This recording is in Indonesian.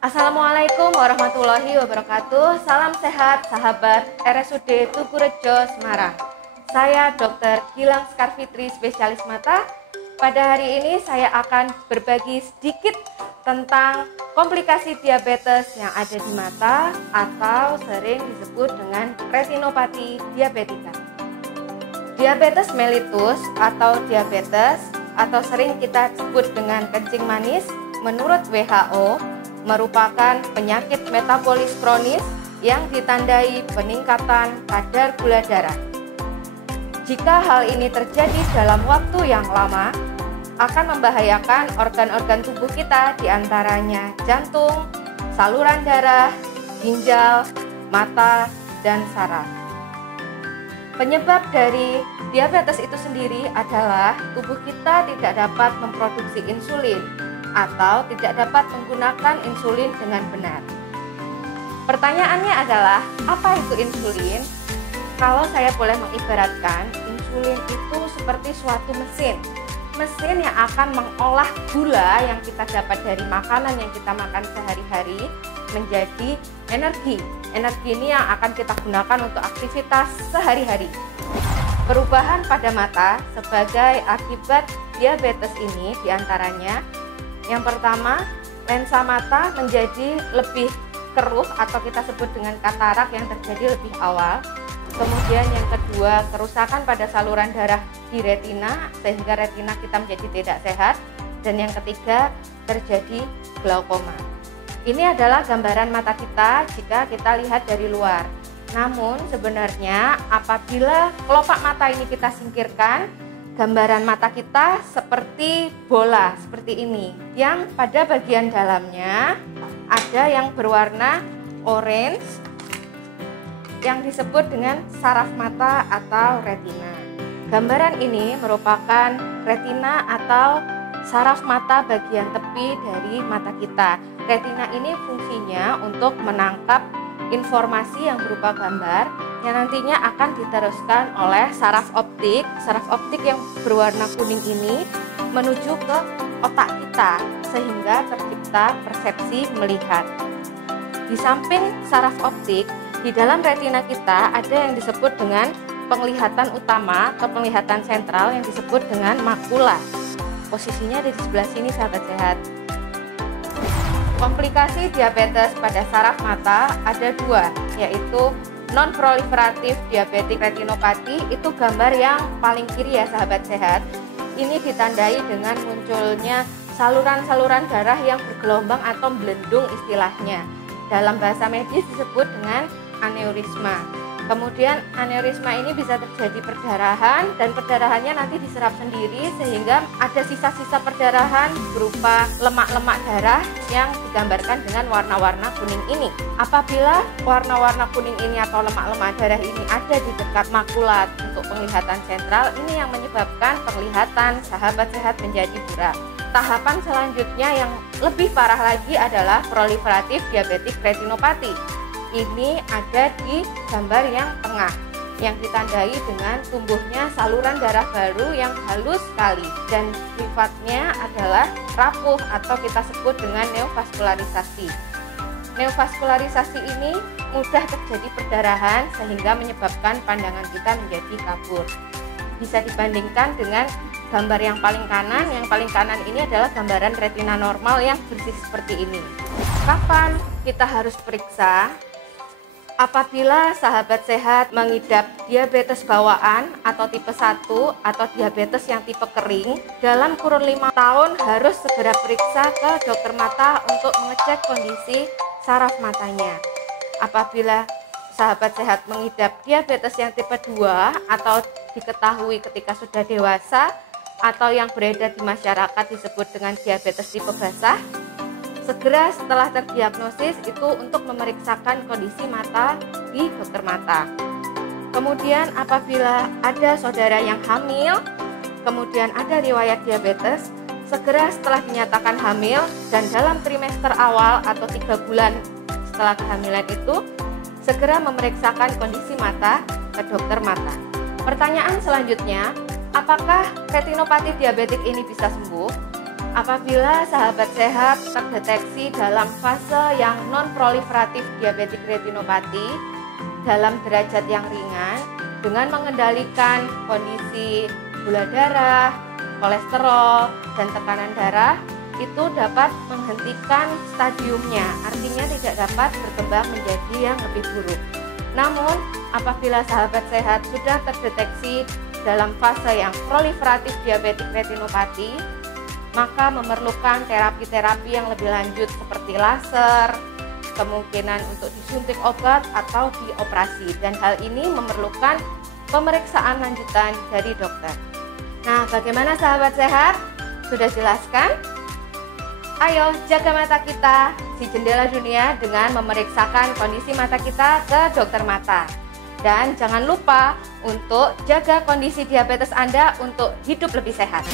Assalamualaikum warahmatullahi wabarakatuh. Salam sehat sahabat RSUD Tugurejo Semarang. Saya Dr. Gilang Skarfitri, spesialis mata. Pada hari ini saya akan berbagi sedikit tentang komplikasi diabetes yang ada di mata atau sering disebut dengan retinopati diabetika. Diabetes mellitus atau diabetes atau sering kita sebut dengan kencing manis menurut WHO merupakan penyakit metabolis kronis yang ditandai peningkatan kadar gula darah. Jika hal ini terjadi dalam waktu yang lama, akan membahayakan organ-organ tubuh kita, diantaranya jantung, saluran darah, ginjal, mata, dan saraf. Penyebab dari diabetes itu sendiri adalah tubuh kita tidak dapat memproduksi insulin atau tidak dapat menggunakan insulin dengan benar. Pertanyaannya adalah, apa itu insulin? Kalau saya boleh mengibaratkan, insulin itu seperti suatu mesin yang akan mengolah gula yang kita dapat dari makanan yang kita makan sehari-hari menjadi energi. Energi ini yang akan kita gunakan untuk aktivitas sehari-hari. Perubahan pada mata sebagai akibat diabetes ini diantaranya, yang pertama, lensa mata menjadi lebih keruh atau kita sebut dengan katarak yang terjadi lebih awal. Kemudian yang kedua, kerusakan pada saluran darah di retina sehingga retina kita menjadi tidak sehat. Dan yang ketiga, terjadi glaukoma. Ini adalah gambaran mata kita jika kita lihat dari luar. Namun sebenarnya apabila kelopak mata ini kita singkirkan, gambaran mata kita seperti bola, seperti ini, yang pada bagian dalamnya ada yang berwarna orange yang disebut dengan saraf mata atau retina. Gambaran ini merupakan retina atau saraf mata bagian tepi dari mata kita. Retina ini fungsinya untuk menangkap informasi yang berupa gambar yang nantinya akan diteruskan oleh saraf optik. Saraf optik yang berwarna kuning ini menuju ke otak kita sehingga tercipta persepsi melihat. Di samping saraf optik, di dalam retina kita ada yang disebut dengan penglihatan utama atau penglihatan sentral yang disebut dengan makula. Posisinya ada di sebelah sini, sahabat sehat. Komplikasi diabetes pada saraf mata ada dua, yaitu non-proliferatif diabetik retinopati, itu gambar yang paling kiri ya sahabat sehat. Ini ditandai dengan munculnya saluran-saluran darah yang bergelombang atau belendung istilahnya. Dalam bahasa medis disebut dengan aneurisma. Kemudian aneurisma ini bisa terjadi perdarahan dan perdarahannya nanti diserap sendiri sehingga ada sisa-sisa perdarahan berupa lemak-lemak darah yang digambarkan dengan warna-warna kuning ini. Apabila warna-warna kuning ini atau lemak-lemak darah ini ada di dekat makula untuk penglihatan sentral, ini yang menyebabkan penglihatan sahabat sehat menjadi buram. Tahapan selanjutnya yang lebih parah lagi adalah proliferatif diabetik retinopati. Ini ada di gambar yang tengah, yang ditandai dengan tumbuhnya saluran darah baru yang halus sekali dan sifatnya adalah rapuh atau kita sebut dengan neovaskularisasi. Neovaskularisasi ini mudah terjadi perdarahan sehingga menyebabkan pandangan kita menjadi kabur. Bisa dibandingkan dengan gambar yang paling kanan. Yang paling kanan ini adalah gambaran retina normal yang bersih seperti ini. Kapan kita harus periksa? Apabila sahabat sehat mengidap diabetes bawaan atau tipe 1 atau diabetes yang tipe kering, dalam kurun 5 tahun harus segera periksa ke dokter mata untuk mengecek kondisi saraf matanya. Apabila sahabat sehat mengidap diabetes yang tipe 2 atau diketahui ketika sudah dewasa atau yang beredar di masyarakat disebut dengan diabetes tipe basah, segera setelah terdiagnosis itu untuk memeriksakan kondisi mata di dokter mata. Kemudian apabila ada saudara yang hamil, kemudian ada riwayat diabetes, segera setelah dinyatakan hamil dan dalam trimester awal atau 3 bulan setelah kehamilan itu, segera memeriksakan kondisi mata ke dokter mata. Pertanyaan selanjutnya, apakah retinopati diabetik ini bisa sembuh? Apabila sahabat sehat terdeteksi dalam fase yang non-proliferatif diabetik retinopati dalam derajat yang ringan dengan mengendalikan kondisi gula darah, kolesterol, dan tekanan darah, itu dapat menghentikan stadiumnya, artinya tidak dapat berkembang menjadi yang lebih buruk. Namun, apabila sahabat sehat sudah terdeteksi dalam fase yang proliferatif diabetik retinopati, maka memerlukan terapi-terapi yang lebih lanjut seperti laser, kemungkinan untuk disuntik obat atau dioperasi, dan hal ini memerlukan pemeriksaan lanjutan dari dokter. Nah, bagaimana sahabat sehat? Sudah jelaskan? Ayo jaga mata kita, si jendela dunia, dengan memeriksakan kondisi mata kita ke dokter mata. Dan jangan lupa untuk jaga kondisi diabetes Anda untuk hidup lebih sehat.